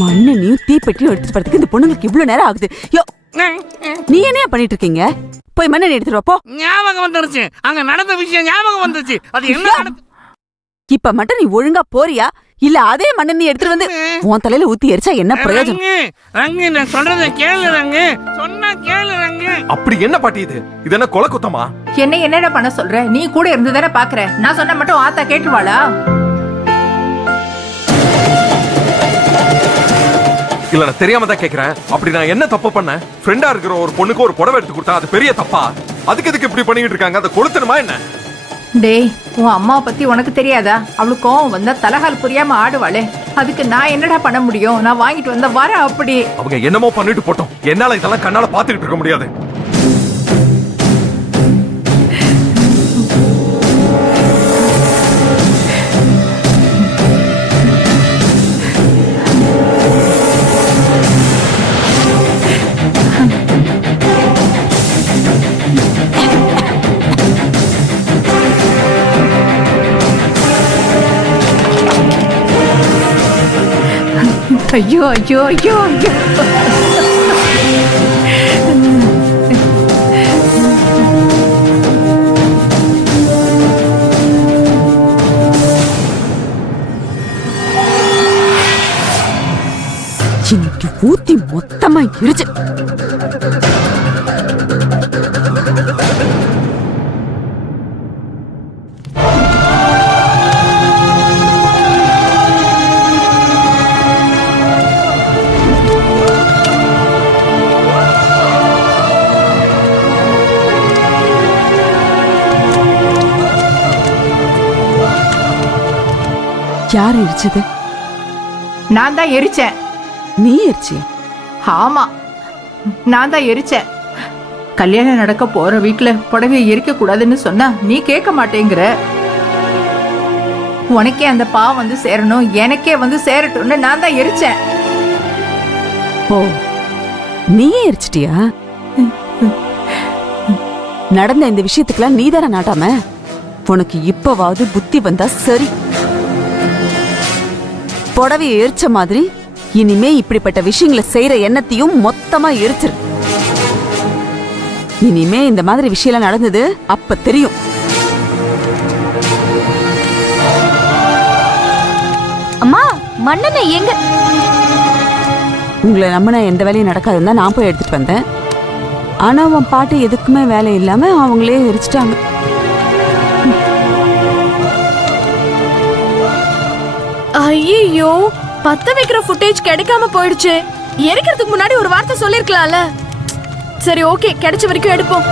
மண்ணெண்ணையும் தீப்பெட்டியும் எடுத்துட்டு வரதுக்கு இந்த பொண்ணுங்களுக்கு இவ்வளவு நேரம் ஆகுது. நீ என்ன பண்ணிட்டு இருக்கீங்க? போய் மண்ணெண்ணெய் எடுத்துட்டு வா போ. ஞாபகம் வந்துருச்சு, அங்க நடந்த விஷயம் ஞாபகம் வந்துருச்சு. அது என்ன? இப்ப மட்டும் நீ ஒழுங்கா போறியா இல்ல அதே மண்ணெண்ணெய் எடுத்துட்டு வந்து உன் தலையில ஊத்தி எரிச்சா என்ன பிரயோஜனம்? ரங்கு நான் சொல்றத கேளு ரங்கு, சொன்னா கேளு ரங்கு. அப்படி என்ன பாட்டி இது? இது என்ன கொலை குத்தமா? என்னடா பண்ண சொல்ற? நீ கூட இருந்து தானே பாக்குற. நான் சொன்ன மட்டும் ஆத்தா கேட்டுவாளா? இல்ல நான் தெரியாம தான் கேக்குறேன். அப்படி நான் என்ன தப்பு பண்ணேன்? ஃப்ரெண்டா இருக்கிற ஒரு பொண்ணுக்கு ஒரு புடவை எடுத்து கொடுத்தா அது பெரிய தப்பா? அதுக்கு எதுக்கு இப்படி பண்ணிட்டு இருக்காங்க? அதை கொளுத்தணுமா என்ன? டேய், உன் அம்மாவை பத்தி உனக்கு தெரியாதா? அவளுக்கு கோவம் வந்தா தலகால் புரியாம ஆடுவாளே. அதுக்கு நான் என்னடா பண்ண முடியும்? நான் வாங்கிட்டு வந்த வர அப்படி. அவங்க என்னமோ பண்ணிட்டு போட்டோம். என்னால இதெல்லாம் கண்ணால பாத்துக்கிட்டு இருக்க முடியாது. ஐயோ ஐயோ ஐயோ ஐயோ. இன்னைக்கு ஊத்தி மொத்தமா இருச்சு. யார் எரிச்சது? நான் தான் எரிச்சேன். நீ எரிச்சி? ஆமா, நான் தான் எரிச்சேன். கல்யாணம் நடக்க போற வீட்டுல புடவையை எரிக்க கூடாதுன்னு சொன்னா நீ கேட்க மாட்டேங்கிற. உனக்கே அந்த பாவம் வந்து சேரணும், எனக்கே வந்து சேரட்டும்னு நான் தான் எரிச்சேன். ஓ, நீயே எரிச்சிட்டியா? நடந்த இந்த விஷயத்துக்கெல்லாம் நீதான நாட்டாம. உனக்கு இப்பவாவது புத்தி வந்தா சரி. புடவையை எரிச்ச மாதிரி இனிமே இப்படிப்பட்ட விஷயங்களை செய்யற எண்ணத்தையும் மொத்தமா எரிச்சிரு. இனிமே இந்த மாதிரி விஷயம் நடந்தது அப்ப தெரியும். அம்மா, மண்ணெண்ணெய் எங்க? உங்களை நம்பினா எந்த வேலையும் நடக்காதுன்னு தான் நான் போய் எடுத்துட்டு வந்தேன். ஆனா உன் பாட்டு எதுக்குமே வேலை இல்லாம அவங்களே எரிச்சிட்டாங்க. ஐயோ, பத்த வைக்கிற ஃபுட்டேஜ் கிடைக்காம போயிடுச்சு. எரிக்கிறதுக்கு முன்னாடி ஒரு வார்த்தை சொல்லிருக்கலாம்ல. சரி, ஓகே, கிடைச்ச வரைக்கும் எடுப்போம்.